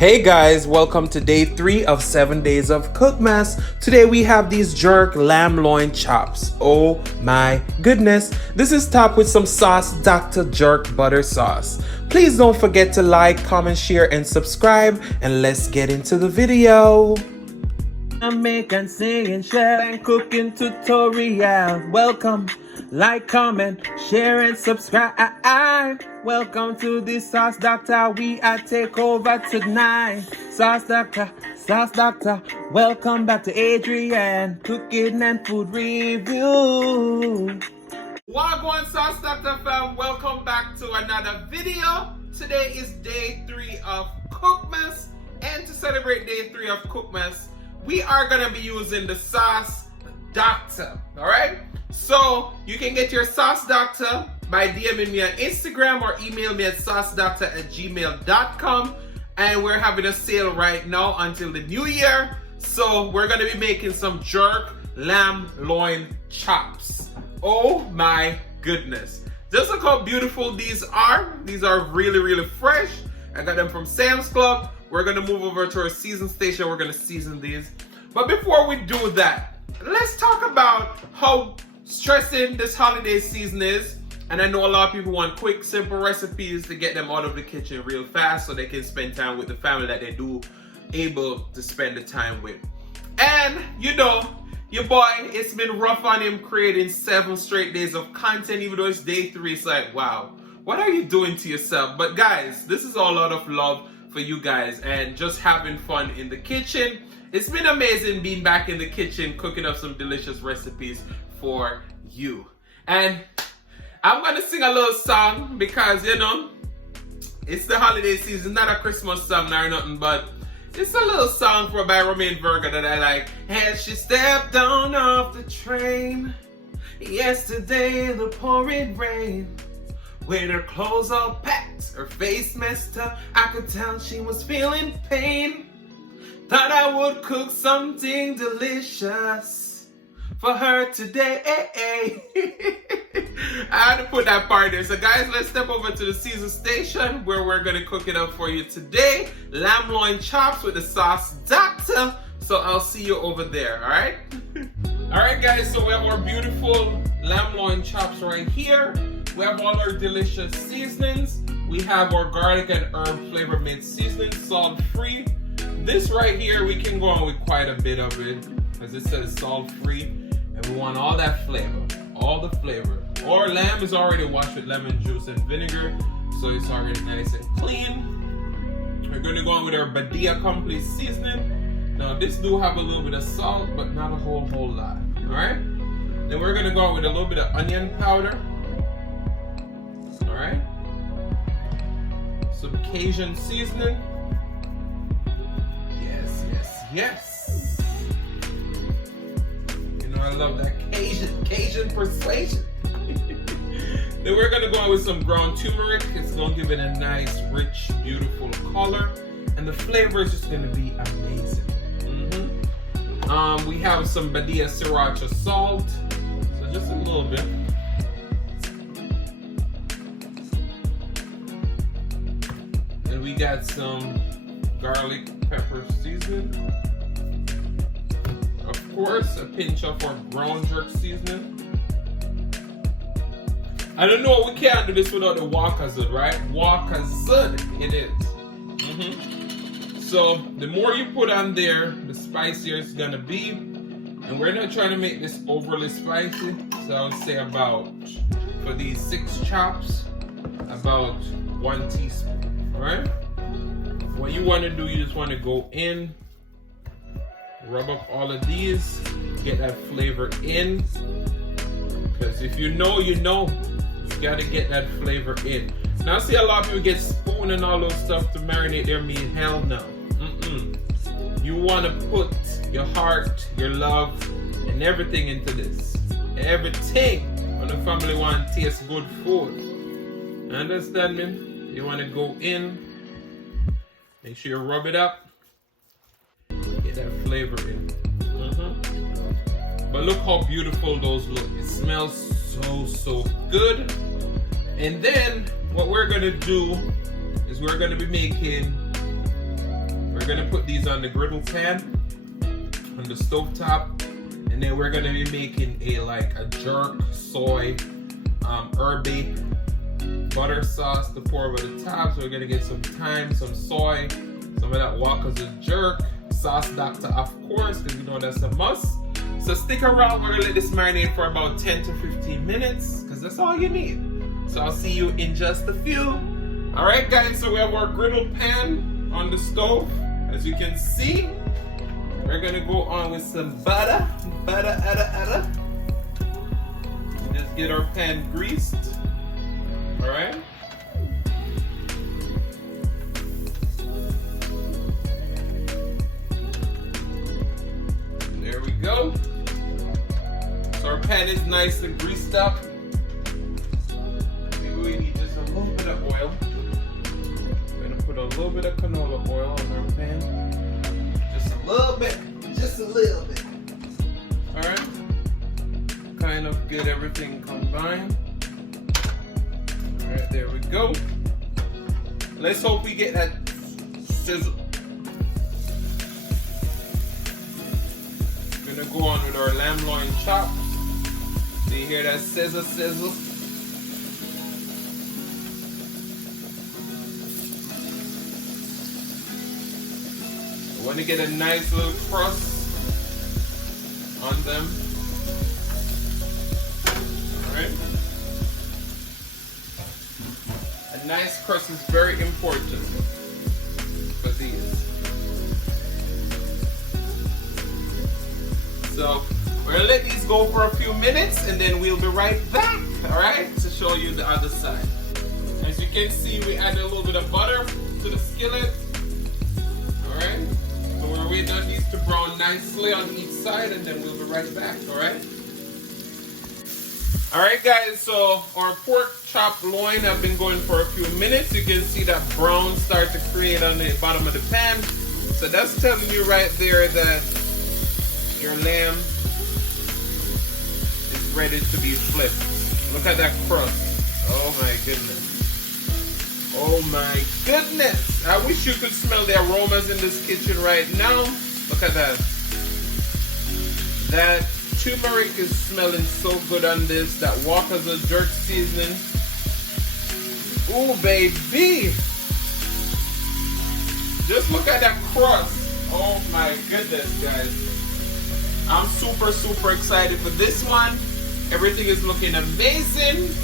Hey guys, welcome to day 3 of 7 days of Cookmas. Today we have these jerk lamb loin chops. Oh my goodness. This is topped with some sauce, DACKTA jerk butter sauce. Please don't forget to like, comment, share, and subscribe. And let's get into the video. Make and sing and share and cooking tutorial. Welcome, like, comment, share, and subscribe. Welcome to the Sauce Doctor. We are take over tonight. Sauce Doctor, Sauce Doctor. Welcome back to Adrian, cooking and food review. Wagwan Sauce Doctor fam, welcome back to another video. Today is day 3 of Cookmas, and to celebrate day 3 of Cookmas, we are gonna be using the Sauce Doctor. Alright? So you can get your Sauce Doctor by DMing me on Instagram or email me at saucedoctor@gmail.com. And we're having a sale right now until the new year. So we're gonna be making some jerk lamb loin chops. Oh my goodness. Just look how beautiful these are. These are really fresh. I got them from Sam's Club. We're gonna move over to our season station. We're gonna season these. But before we do that, let's talk about how stressing this holiday season is. And I know a lot of people want quick, simple recipes to get them out of the kitchen real fast so they can spend time with the family that they do able to spend the time with. And you know, your boy, it's been rough on him creating 7 straight days of content. Even though it's day 3, it's like, wow, what are you doing to yourself? But guys, this is all out of love for you guys and just having fun in the kitchen. It's been amazing being back in the kitchen, cooking up some delicious recipes for you. And I'm gonna sing a little song because, you know, it's the holiday season, not a Christmas song or nothing, but it's a little song by Romain Virgo that I like. And she stepped on off the train yesterday, the pouring rain. With her clothes all packed, her face messed up, I could tell she was feeling pain. Thought I would cook something delicious for her today. I had to put that part there. So guys, let's step over to the season station where we're gonna cook it up for you today. Lamb loin chops with the Sauce Doctor. So I'll see you over there, all right? All right guys, so we have our beautiful lamb loin chops right here. We have all our delicious seasonings. We have our garlic and herb flavor mint seasoning, salt free. This right here, we can go on with quite a bit of it because it says salt free, and we want all that flavor, all the flavor. Our lamb is already washed with lemon juice and vinegar, so it's already nice and clean. We're going to go on with our Badia Complete seasoning. Now this do have a little bit of salt, but not a whole lot. All right. Then we're going to go on with a little bit of onion powder. All right. Some Cajun seasoning. Yes. You know I love that Cajun persuasion. Then we're gonna go on with some ground turmeric. It's gonna give it a nice, rich, beautiful color, and the flavor is just gonna be amazing. We have some Badia Sriracha salt, so just a little bit. And we got some garlic pepper seasoning. Of course, a pinch of our ground jerk seasoning. I don't know, we can't do this without the walkerwood, right? Walkerwood it is. So the more you put on there, the spicier it's gonna be. And we're not trying to make this overly spicy. So I would say about, for these 6 chops, about 1 teaspoon, all right? What you want to do, you just want to go in, rub up all of these, get that flavor in. Because if you know, you know. You got to get that flavor in. Now, see a lot of people get spoon and all those stuff to marinate their meat. Hell no. You want to put your heart, your love, and everything into this. Everything. When the family want to taste good food. Understand me? You want to go in. Make sure you rub it up. Get that flavor in. But look how beautiful those look. It smells so good. And then what we're gonna do is we're gonna be making gonna put these on the griddle pan on the stove top, and then we're gonna be making a jerk soy herby butter sauce to pour over the top. So we're gonna get some thyme, some soy, some of that Walker's jerk, sauce DACKTA of course, because you know that's a must. So stick around, we're gonna let this marinate for about 10 to 15 minutes, because that's all you need. So I'll see you in just a few. Alright guys, so we have our griddle pan on the stove. As you can see, we're gonna go on with some butter. Just get our pan greased. Alright. There we go. So our pan is nice and greased up. Maybe we need just a little bit of oil. We're gonna put a little bit of canola oil on our pan. Just a little bit. Just a little bit. Alright. Kind of get everything combined. Alright, there we go. Let's hope we get that sizzle. We're gonna go on with our lamb loin chop. So you hear that sizzle sizzle? I want to get a nice little crust on them. Alright. A nice crust is very important for these. So we're gonna let these go for a few minutes and then we'll be right back, alright, to show you the other side. As you can see, we added a little bit of butter to the skillet. Alright. So we're waiting on these to brown nicely on each side and then we'll be right back, alright? Alright guys, so our pork chop loin have been going for a few minutes. You can see that brown start to create on the bottom of the pan. So that's telling you right there that your lamb is ready to be flipped. Look at that crust. Oh my goodness. Oh my goodness. I wish you could smell the aromas in this kitchen right now. Look at that. That turmeric is smelling so good on this. That Walker's jerk seasoning. Ooh, baby. Just look at that crust. Oh my goodness, guys. I'm super, super excited for this one. Everything is looking amazing.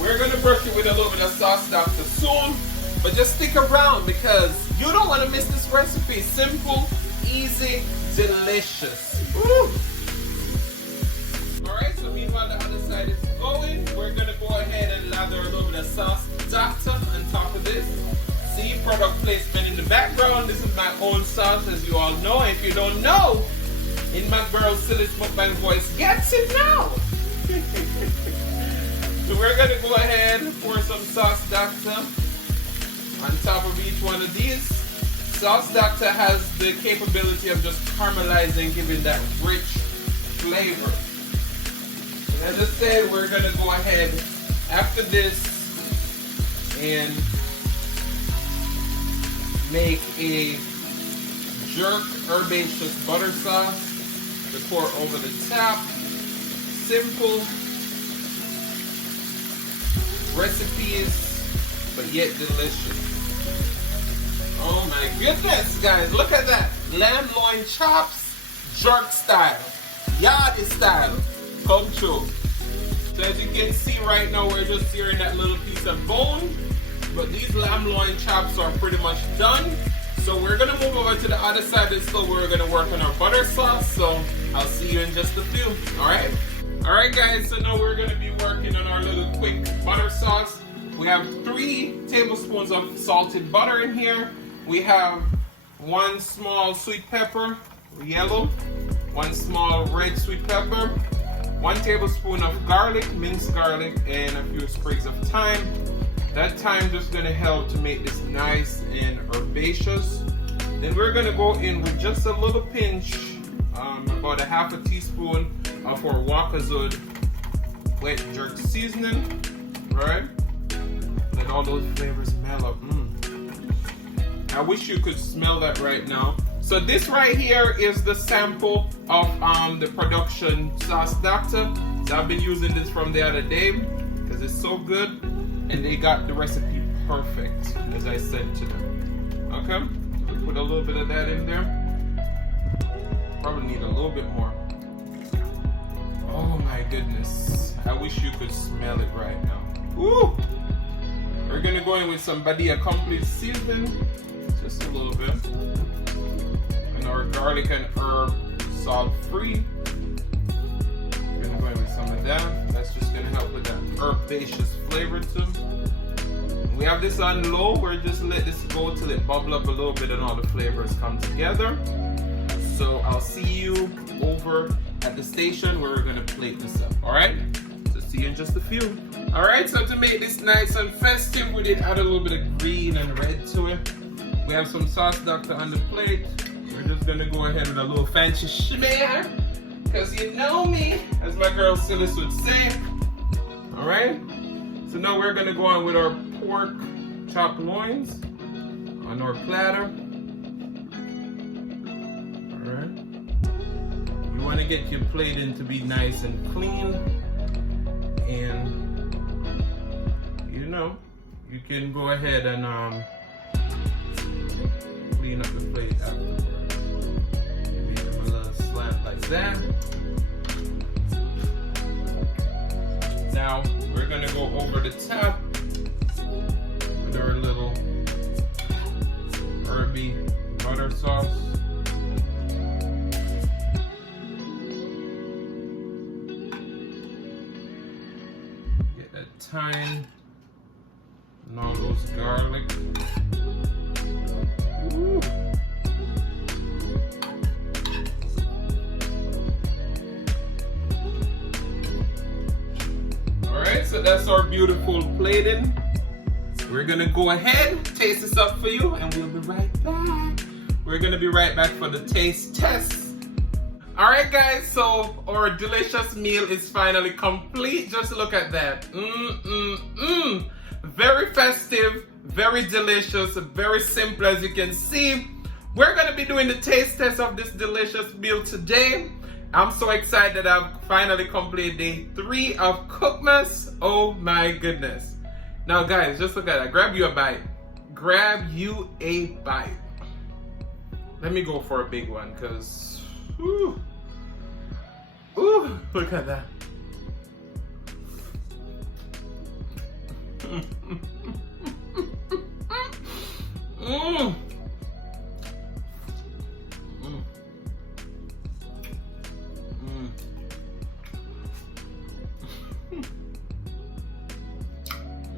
We're gonna brush it with a little bit of sauce DACKTA soon, but just stick around because you don't want to miss this recipe. Simple, easy, delicious. Woo! Alright, so meanwhile the other side is going, we're gonna go ahead and lather a little bit of sauce DACKTA on top of this. See, product placement in the background. This is my own sauce, as you all know. If you don't know, in my girl Silly Mukbang voice gets it now. So we're gonna go ahead and pour some sauce DACKTA on top of each one of these. Sauce DACKTA has the capability of just caramelizing, giving that rich flavor. And as I said, we're gonna go ahead after this and make a jerk herbaceous butter sauce to pour over the top. Simple recipes, but yet delicious. Oh my goodness, guys, look at that. Lamb loin chops, jerk style, yardie style, come true. So as you can see right now, we're just searing that little piece of bone. But these lamb loin chops are pretty much done. So we're gonna move over to the other side of the stove where we're gonna work on our butter sauce. So I'll see you in just a few, all right? All right guys, so now we're gonna be working on our little quick butter sauce. We have 3 tablespoons of salted butter in here. We have 1 small sweet pepper, yellow, 1 small red sweet pepper, 1 tablespoon of garlic, minced garlic, and a few sprigs of thyme. That thyme just gonna help to make this nice and herbaceous. Then we're gonna go in with just a little pinch, about a half a teaspoon of our Walker's wet jerk seasoning, right? Let all those flavors melt up. I wish you could smell that right now. So this right here is the sample of the production sauce DACKTA. So I've been using this from the other day because it's so good, and they got the recipe perfect as I said to them. Okay, we'll put a little bit of that in there. Probably need a little bit more. Oh my goodness, I wish you could smell it right now. Woo! We're gonna go in with some Badia Complete seasoning, just a little bit, and our garlic and herb salt free. We're gonna go in with some of that. That's just gonna help with that herbaceous flavor too. We have this on low. We're just let this go till it bubble up a little bit and all the flavors come together. So I'll see you over at the station where we're gonna plate this up. All right? So see you in just a few. All right. So to make this nice and festive, we did add a little bit of green and red to it. We have some sauce DACKTA on the plate. We're just gonna go ahead with a little fancy schmear, because you know me, as my girl Silas would say. All right. So now we're gonna go on with our pork chopped loins on our platter. All right. You want to get your plating to be nice and clean, and you know you can go ahead and clean up the plate afterwards. Maybe give them a little slant like that. Now we're gonna go over the top with our little herby butter sauce. Get that thyme and all those garlic. Ooh. Alright, so that's our beautiful plating. We're gonna go ahead, taste this up for you, and we'll be right back. We're gonna be right back for the taste test. Alright guys, so our delicious meal is finally complete. Just look at that. Very festive, very delicious, very simple as you can see. We're gonna be doing the taste test of this delicious meal today. I'm so excited that I've finally completed day 3 of Cookmas. Oh my goodness. Now guys, just look at that. Grab you a bite. Grab you a bite. Let me go for a big one, because ooh, look at that.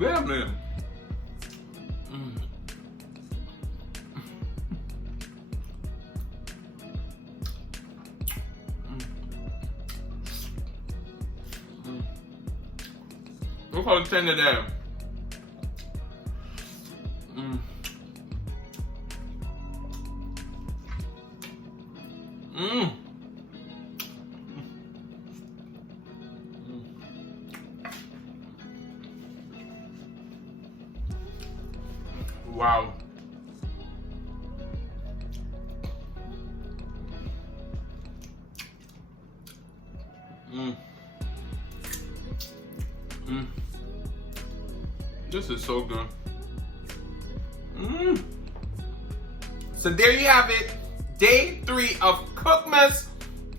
Yeah, man. Look how tender that. Wow. This is so good. So there you have it. Day 3 of Cookmas.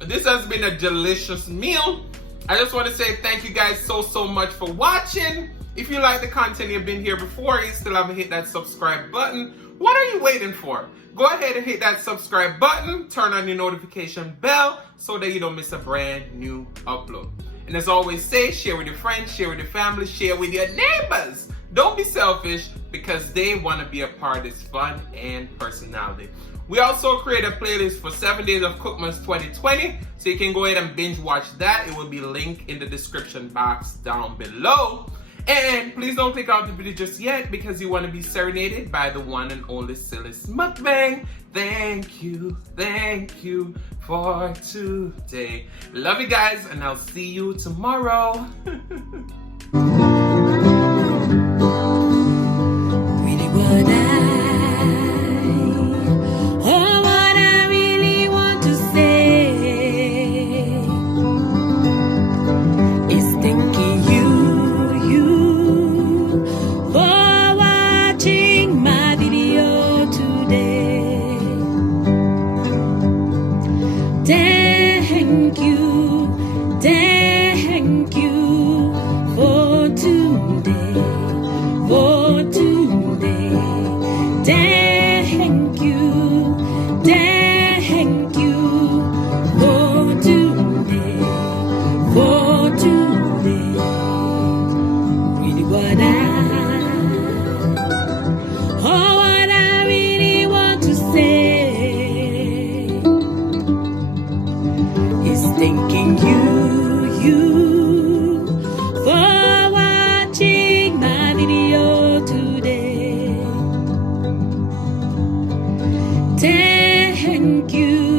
This has been a delicious meal. I just want to say thank you guys so much for watching. If you like the content, you've been here before, you still haven't hit that subscribe button, what are you waiting for? Go ahead and hit that subscribe button, turn on your notification bell so that you don't miss a brand new upload. And as always say, share with your friends, share with your family, share with your neighbors. Don't be selfish, because they want to be a part of this fun and personality. We also create a playlist for 7 days of Cookmas 2020, so you can go ahead and binge watch that. It will be linked in the description box down below. And please don't click off the video just yet, because you want to be serenaded by the one and only Silas Mukbang. Thank you for today. Love you guys, and I'll see you tomorrow. Really what I thank you for today, for today. Really what I really want to say is thanking you for watching my video today. Thank you.